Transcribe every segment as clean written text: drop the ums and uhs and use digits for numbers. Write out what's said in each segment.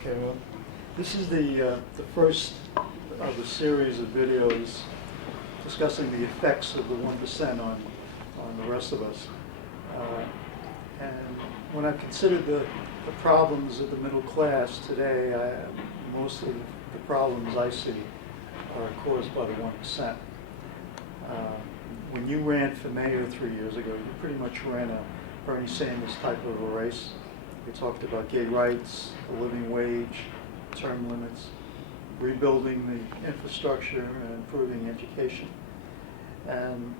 Okay, well, this is the first of a series of videos discussing the effects of the 1% on the rest of us. And when I considered the problems of the middle class today, most of the problems I see are caused by the 1%. When you ran for mayor 3 years ago, you pretty much ran a Bernie Sanders type of a race. We talked about gay rights, the living wage, term limits, rebuilding the infrastructure and improving education. And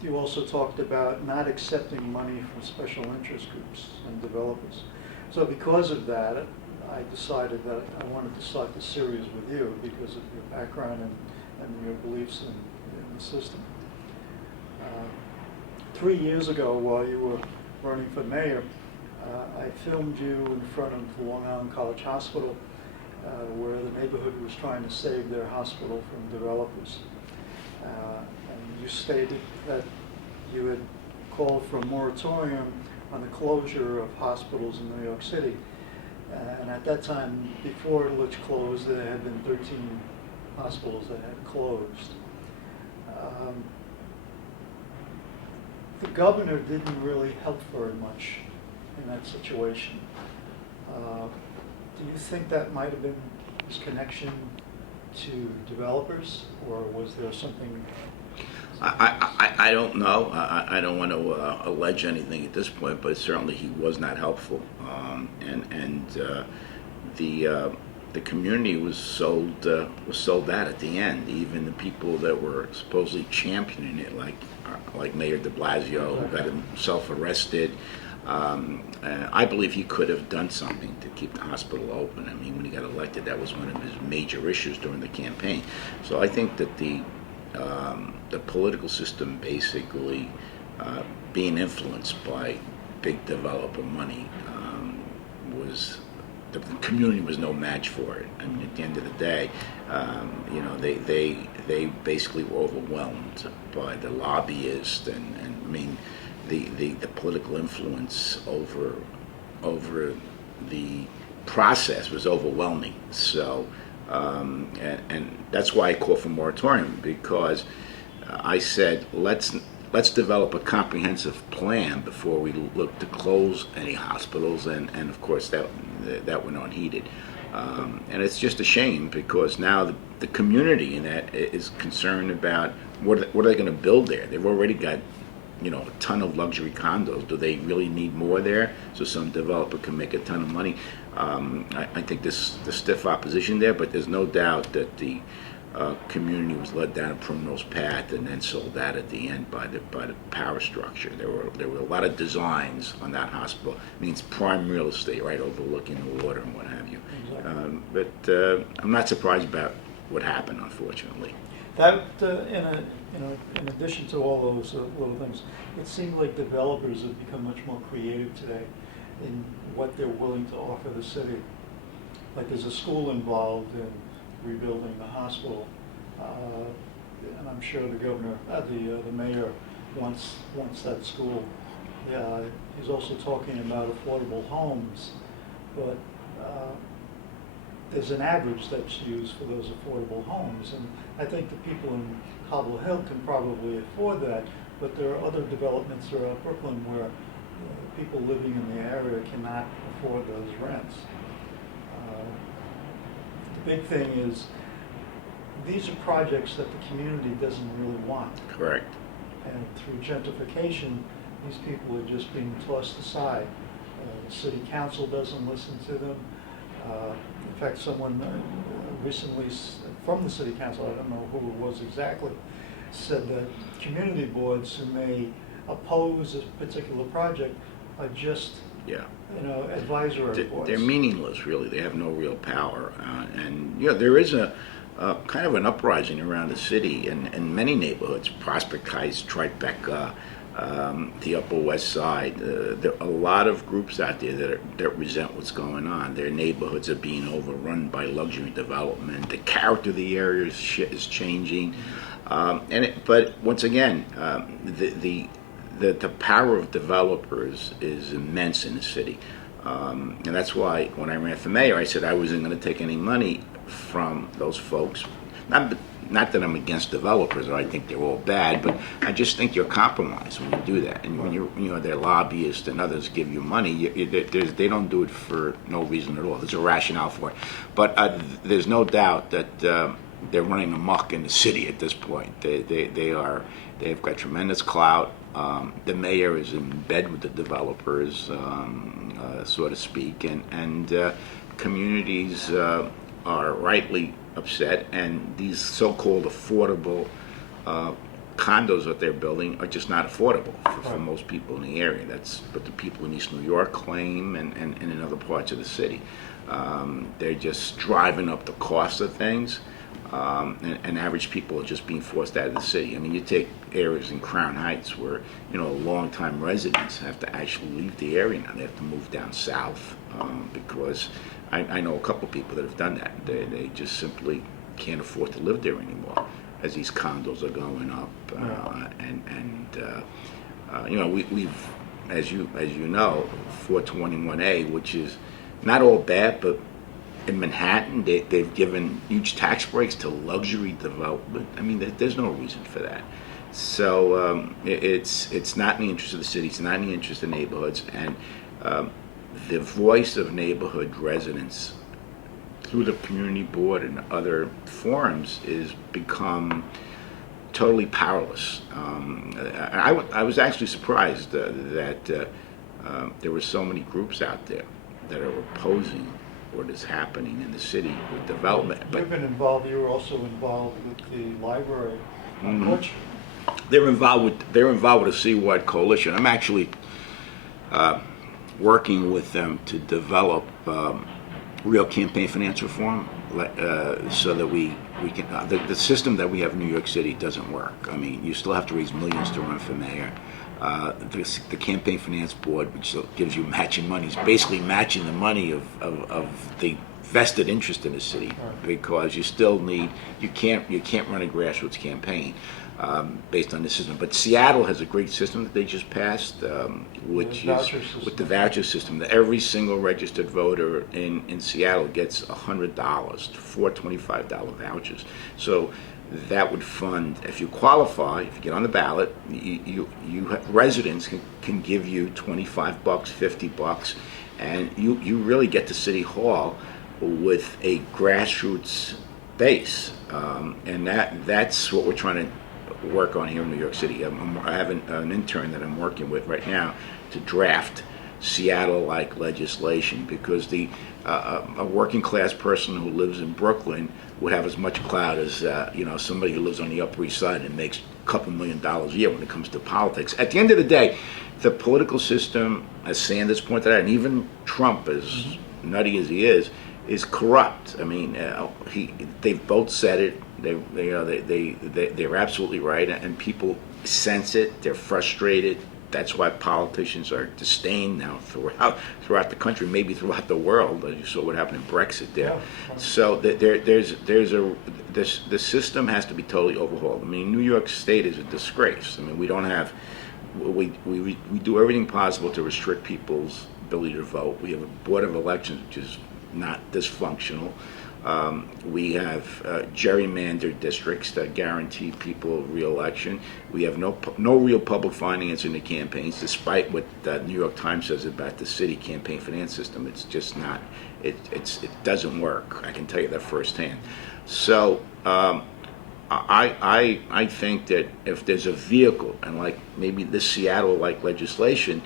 you also talked about not accepting money from special interest groups and developers. So because of that, I decided that I wanted to start this series with you because of your background and your beliefs in the system. 3 years ago, while you were running for mayor, I filmed you in front of Long Island College Hospital, where the neighborhood was trying to save their hospital from developers. And you stated that you had called for a moratorium on the closure of hospitals in New York City. And at that time, before Litch closed, there had been 13 hospitals that had closed. The governor didn't really help very much in that situation. Do you think that might have been his connection to developers, or was there something? I don't know. I don't want to allege anything at this point, but certainly he was not helpful. The community was sold out at the end. Even the people that were supposedly championing it, like Mayor de Blasio, who got himself arrested. I believe he could have done something to keep the hospital open. I mean, when he got elected, that was one of his major issues during the campaign. So I think that the political system basically being influenced by big developer money was, the community was no match for it. I mean, at the end of the day, they basically were overwhelmed by the lobbyists and I mean, the political influence over the process was overwhelming. So, and that's why I call for moratorium, because I said let's develop a comprehensive plan before we look to close any hospitals, and of course that went unheeded. And it's just a shame because now the community in that is concerned about what are they going to build there. They've already got a ton of luxury condos. Do they really need more there so some developer can make a ton of money? I think there's stiff opposition there, but there's no doubt that the community was led down a primrose path and then sold out at the end by the power structure. There were a lot of designs on that hospital. It means prime real estate, right, overlooking the water and what have you. Exactly. But I'm not surprised about what happened, unfortunately. That, in addition to all those little things, it seems like developers have become much more creative today in what they're willing to offer the city. Like there's a school involved in rebuilding the hospital, and I'm sure the governor, the mayor wants that school. Yeah, he's also talking about affordable homes, but there's an average that's used for those affordable homes, and I think the people in Cobble Hill can probably afford that, but there are other developments throughout Brooklyn where people living in the area cannot afford those rents. The big thing is these are projects that the community doesn't really want. Correct. And through gentrification, these people are just being tossed aside. The city council doesn't listen to them. In fact, someone recently from the city council, I don't know who it was exactly, said that community boards who may oppose a particular project are just advisory boards. They're meaningless, really. They have no real power. And there is a kind of an uprising around the city in many neighborhoods, Prospect Heights, Tribeca, the Upper West Side. There are a lot of groups out there that resent what's going on. Their neighborhoods are being overrun by luxury development. The character of the area is changing. But once again, the power of developers is immense in the city. And that's why when I ran for mayor, I said I wasn't going to take any money from those folks. Not that I'm against developers or I think they're all bad, but I just think you're compromised when you do that. And when they're lobbyists and others give you money, they don't do it for no reason at all. There's a rationale for it. But there's no doubt that they're running amok in the city at this point. They've got tremendous clout. The mayor is in bed with the developers, so to speak, and communities are rightly upset, and these so-called affordable condos that they're building are just not affordable for most people in the area. That's what the people in East New York claim, and in other parts of the city. They're just driving up the cost of things, and average people are just being forced out of the city. I mean, you take areas in Crown Heights where, long-time residents have to actually leave the area now. They have to move down south because I know a couple people that have done that. They just simply can't afford to live there anymore as these condos are going up. We've, as you know, 421A, which is not all bad, but in Manhattan, they've given huge tax breaks to luxury development. I mean, there's no reason for that. So it's not in the interest of the city. It's not in the interest of neighborhoods. And the voice of neighborhood residents through the community board and other forums is become totally powerless. I was actually surprised that there were so many groups out there that are opposing what is happening in the city with development. But you've been involved. You were also involved with the library. They're involved with the Seaward Coalition. I'm actually working with them to develop real campaign finance reform, so that we can. The system that we have in New York City doesn't work. I mean, you still have to raise millions to run for mayor. The campaign finance board, which gives you matching money, is basically matching the money of the vested interest in the city, because you still need, you can't run a grassroots campaign based on this system. But Seattle has a great system that they just passed, which is with the voucher system. That every single registered voter in Seattle gets $100, 425 vouchers. So that would fund, if you qualify, if you get on the ballot, residents can give you $25, $50, and you really get to City Hall with a grassroots base, and that's what we're trying to work on here in New York City. I have an intern that I'm working with right now to draft Seattle-like legislation, because a working class person who lives in Brooklyn would have as much clout as somebody who lives on the Upper East Side and makes a couple $1 million a year when it comes to politics. At the end of the day, the political system, as Sanders pointed out, and even Trump, as nutty as he is corrupt. I mean, they've both said it. They're absolutely right, and people sense it. They're frustrated. That's why politicians are disdained now throughout the country, maybe throughout the world. As you saw what happened in Brexit there. Yeah. So the system has to be totally overhauled. I mean, New York State is a disgrace. I mean, we don't have, we do everything possible to restrict people's ability to vote. We have a board of elections which is not dysfunctional. We have gerrymandered districts that guarantee people re-election. We have no real public finance in the campaigns, despite what the New York Times says about the city campaign finance system. It's just not. It doesn't work. I can tell you that firsthand. So I think that if there's a vehicle, and like maybe this Seattle-like legislation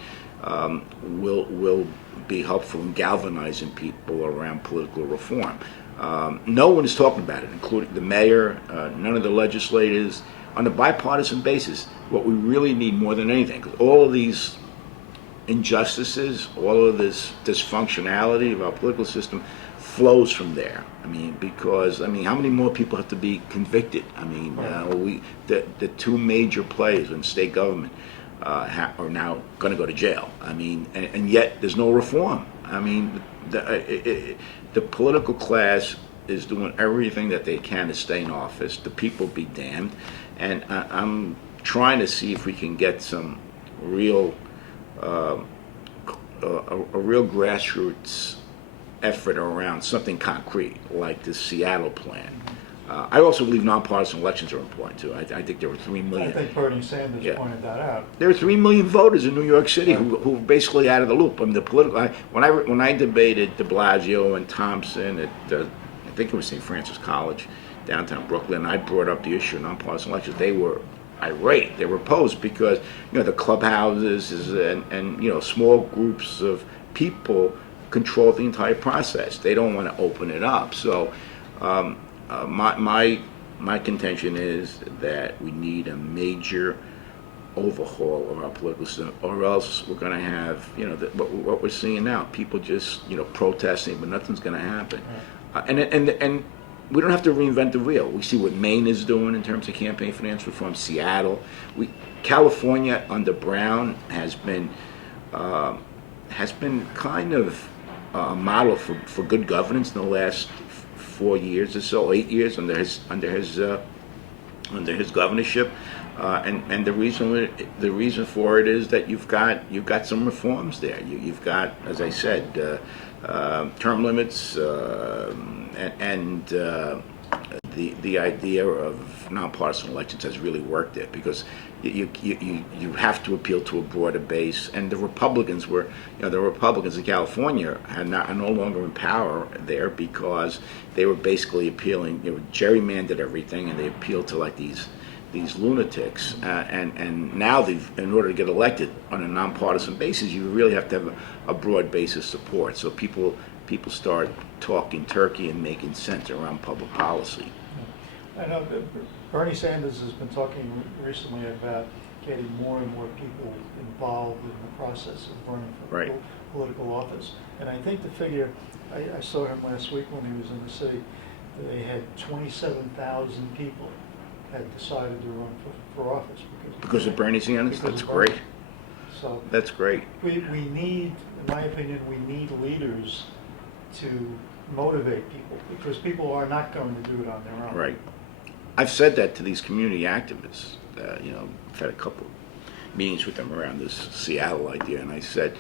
will be helpful in galvanizing people around political reform. No one is talking about it, including the mayor, none of the legislators, on a bipartisan basis. What we really need more than anything, because all of these injustices, all of this dysfunctionality of our political system flows from there. I mean, because, how many more people have to be convicted? I mean, the two major players in state government are now going to go to jail. I mean, and yet there's no reform. I mean, the political class is doing everything that they can to stay in office. The people be damned. And I'm trying to see if we can get some real a real grassroots effort around something concrete, like the Seattle plan. I also believe nonpartisan elections are important too. I think there were 3 I million. think Bernie Sanders Yeah. pointed that out. There are 3 million voters in New York City Right. who are basically out of the loop. I mean, the political. When I debated De Blasio and Thompson at I think it was St. Francis College, downtown Brooklyn, I brought up the issue of nonpartisan elections. They were irate. They were opposed because the clubhouses and small groups of people control the entire process. They don't want to open it up. So. My contention is that we need a major overhaul of our political system, or else we're going to have what we're seeing now. People just protesting, but nothing's going to happen. And we don't have to reinvent the wheel. We see what Maine is doing in terms of campaign finance reform. Seattle, California under Brown has been kind of a model for good governance in the last 4 years or so, 8 years under his governorship, and the reason for it is that you've got some reforms there. You've got, as I said, term limits and the idea of nonpartisan elections has really worked there because you have to appeal to a broader base, and the Republicans in California are no longer in power there because they were basically appealing, gerrymandered everything, and they appealed to like these lunatics, and now in order to get elected on a nonpartisan basis, you really have to have a broad base of support. So people start talking turkey and making sense around public policy. I know that Bernie Sanders has been talking recently about getting more and more people involved in the process of running for Right. political office. And I think the figure, I saw him last week when he was in the city, they had 27,000 people had decided to run for office. Because of Bernie Sanders? because That's of Bernie. great. So That's great. we need, in my opinion, we need leaders to motivate people because people are not going to do it on their own. Right. I've said that to these community activists. I've had a couple of meetings with them around this Seattle idea, and I said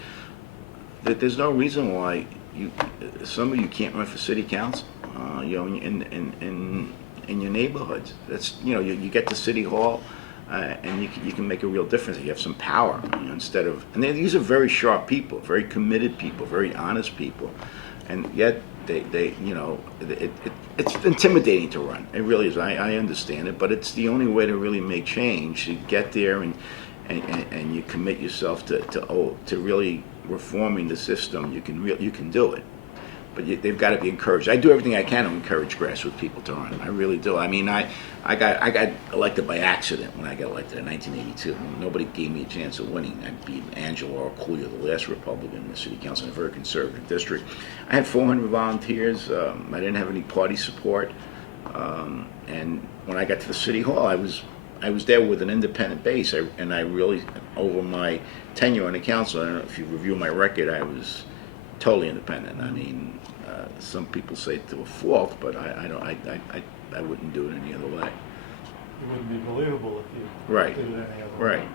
that there's no reason why some of you can't run for city council. In your neighborhoods. That's you get to City Hall, and you can make a real difference. You have some power instead of. And these are very sharp people, very committed people, very honest people, and yet it's intimidating to run. It really is. I understand it, but it's the only way to really make change. You get there and you commit yourself to really reforming the system. You can do it. But they've got to be encouraged. I do everything I can to encourage grassroots people to run. I really do. I mean, I got elected by accident when I got elected in 1982. Nobody gave me a chance of winning. I beat Angelo Arculia, the last Republican in the city council in a very conservative district. I had 400 volunteers. I didn't have any party support. And when I got to the city hall, I was there with an independent base. And I really, over my tenure on the council, I don't know if you review my record, I was totally independent. I mean, some people say it to a fault, but I wouldn't do it any other way. It wouldn't be believable if you Right. did it any other Right. way.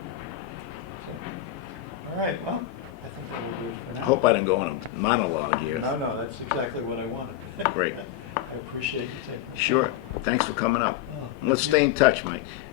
So, all right, well, I think that will do it for now. I hope I didn't go on a monologue here. No, that's exactly what I wanted. Great. I appreciate you taking the time. Sure. Thanks for coming up. Oh, Let's thank stay you. in touch, Mike.